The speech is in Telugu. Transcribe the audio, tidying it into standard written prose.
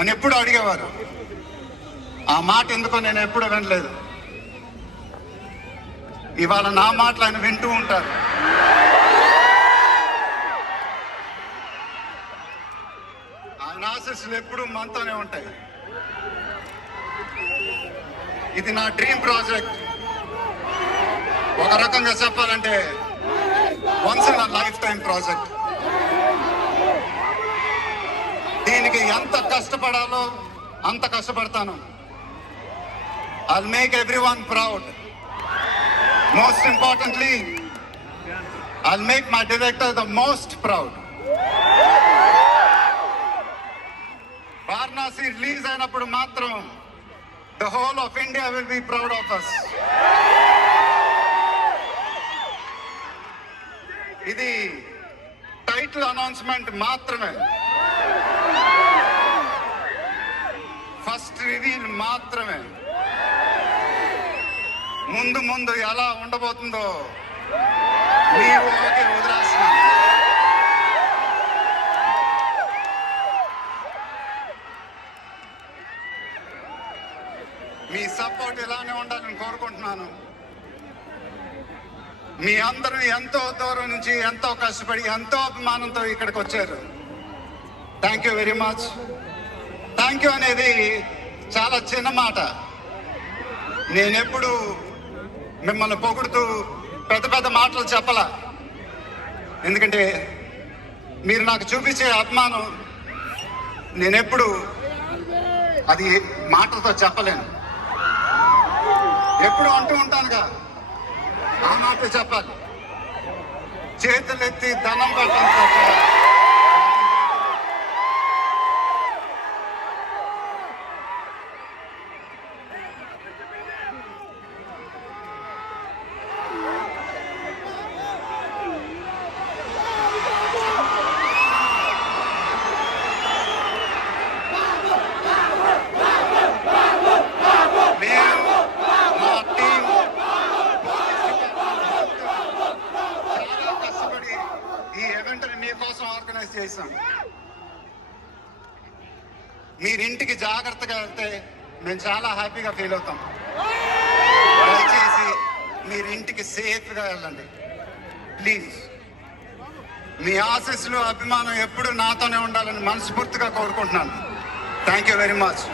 అని ఎప్పుడు అడిగేవారు. ఆ మాట ఎందుకో నేను ఎప్పుడు వినలేదు. ఇవాళ నా మాటలు ఆయన వింటూ ఉంటారు. ఆయన ఆశీస్సులు ఎప్పుడు మనతోనే ఉంటాయి. ఇది నా డ్రీమ్ ప్రాజెక్ట్. ఒక రకంగా చెప్పాలంటే once in a life time project. దీనికి ఎంత కష్టపడాలో అంత కష్టపడతాను. I'll make everyone proud. Most importantly, I'll make my director the most proud. Varanasi release అయినప్పుడు మాత్రం the whole of India will be proud of us. ఇది టైటిల్ అనౌన్స్మెంట్ మాత్రమే, ఫస్ట్ రివీల్ మాత్రమే. ముందు ముందు ఎలా ఉండబోతుందో మీ ఊహకే వదిలేస్తున్నాను. మీ సపోర్ట్ ఇలానే ఉండాలని కోరుకుంటున్నాను. మీ అందరూ ఎంతో దూరం నుంచి ఎంతో కష్టపడి ఎంతో అభిమానంతో ఇక్కడికి వచ్చారు. Thank you very much. Thank you అనేది చాలా చిన్న మాట. నేనెప్పుడు మిమ్మల్ని పొగుడుతూ పెద్ద పెద్ద మాటలు చెప్పలా. ఎందుకంటే మీరు నాకు చూపించే అభిమానం నేనెప్పుడు అది మాటలతో చెప్పలేను. ఎప్పుడు అంటూ ఉంటానుగా, ఆ మాట చెప్పాలి. చేతులెత్తి దండం పెట్టడం తప్ప ఆర్గనైజ్ చేశాం. మీరింటికి జాగ్రత్తగా వెళ్తే మేము చాలా హ్యాపీగా ఫీల్ అవుతాం. దయచేసి మీరింటికి సేఫ్గా వెళ్ళండి ప్లీజ్. మీ ఆశీస్సులు అభిమానం ఎప్పుడు నాతోనే ఉండాలని మనస్ఫూర్తిగా కోరుకుంటున్నాను. Thank you very much.